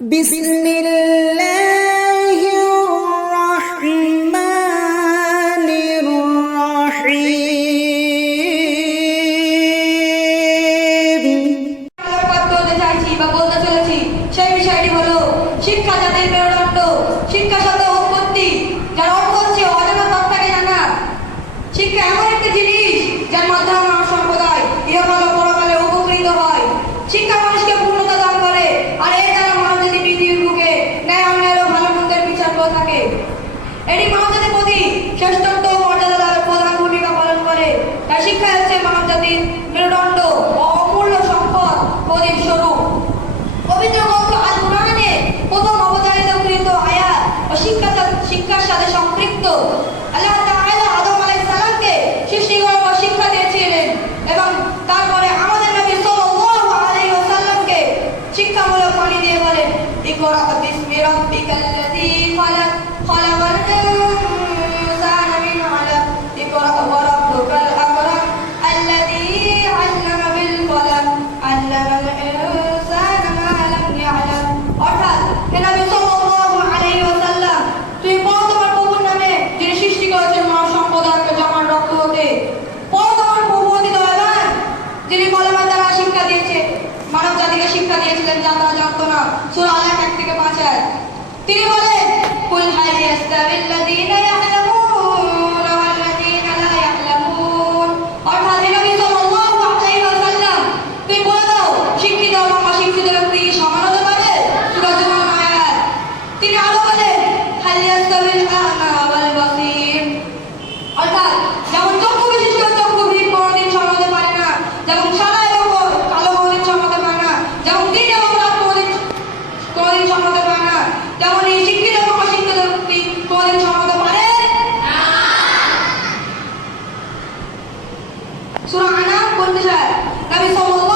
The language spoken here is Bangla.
বিসমিল্লাহির রহমানির রহিম। বলতে চাইছি বা বলতে চলেছি সেই বিষয়টি হলো শিক্ষা জাতির মেরুদণ্ড, শিক্ষার সাথে উৎপত্তি, যার অর্থ হচ্ছে অজানা তথ্যকে জানা। শিক্ষা এমন একটি জিনিস যার মাধ্যমে মানব সম্প্রদায় ইহকাল ও পরকালে উপকৃত হয়। শিক্ষা মানুষকে পূর্ণতা দান করে, আর এর দ্বারা মানব জাতি পৃথিবীর বুকে ন্যায় অন্যায় ও ভালো মন্দের বিচার করে থাকে। এটি মানব জাতির প্রতি শ্রেষ্ঠত্ব ও মর্যাদা লাভের প্রধান ভূমিকা পালন করে। তাই শিক্ষা হচ্ছে মানব জাতির মেরুদণ্ড ও অমূল্য সম্পদ, প্রদীপ স্বরূপ। পবিত্র গ্রন্থ আল কুরআনে প্রথম অবতারিত আয়াত ও শিক্ষার সাথে সম্পৃক্ত। আল্লাহ তাআলা আদম আলাইহিস সালামকে সৃষ্টি করার পর শিক্ষা দিয়েছিলেন এবং তারপরে আমাদের নবী সাল্লাল্লাহু আলাইহি ওয়াসাল্লামকে শিক্ষামূলক বাণী দিয়ে বলেন, ইকরা বিসমি রাব্বিকাল্লাযী খালাক, খালাকাল ইনসানা মিন আলাক, ইকরা ওয়া রাব্বুকাল আকরাম, আল্লাযী আল্লামা বিল কলম, আল্লামাল ইনসানা মা লাম ইয়ালাম। অর্থাৎ হে নবী সাল্লাল্লাহু আলাইহি ওয়াসাল্লাম, তুমি পড়ো তোমার প্রভুর নামে, যিনি সৃষ্টি করেছেন মানব সম্প্রদায়কে জমার রক্ত হতে। পড়ো তোমার প্রভু অতি দয়াবান, যিনি কলমের দ্বারা শিক্ষা দিয়েছে, মানব জাতিকে শিক্ষা দিয়েছিলেন যা তারা জানতো না। সূরা আল-আলাক 1-5 আয়াত। তিনি বলেন, কুল হাল ইয়াস্তাবিল্লাযীনা ইয়া'লামুনা ওয়াল্লাযীনা লা ইয়া'লামুন। অর্থাৎ হে নবী সাল্লাল্লাহু আলাইহি ওয়াসাল্লাম, তুমি বলে দাও শিক্ষিত এবং অশিক্ষিত ব্যক্তি সমান হতে পারে? সূরা জুমার আয়াত। তিনি আরো বলেন, হাল ইয়াস্তাবিল আ'মা ওয়াল বাসীর। অর্থাৎ যেমন চক্ষু বিশিষ্ট চক্ষুহীন কোনদিন সমান হতে পারে না, যেমন সাদা এবং কালো কোনদিন সমান হতে পারে না, যেমন দিন এবং রাত কোনদিন সমান হতে পারে না, তেমন এই শিক্ষিত এবং অশিক্ষিত ব্যক্তি কোনদিন সমান হতে পারে না। সূরা আনাম 50 আয়াত। নবী সাল্লাল্লাহু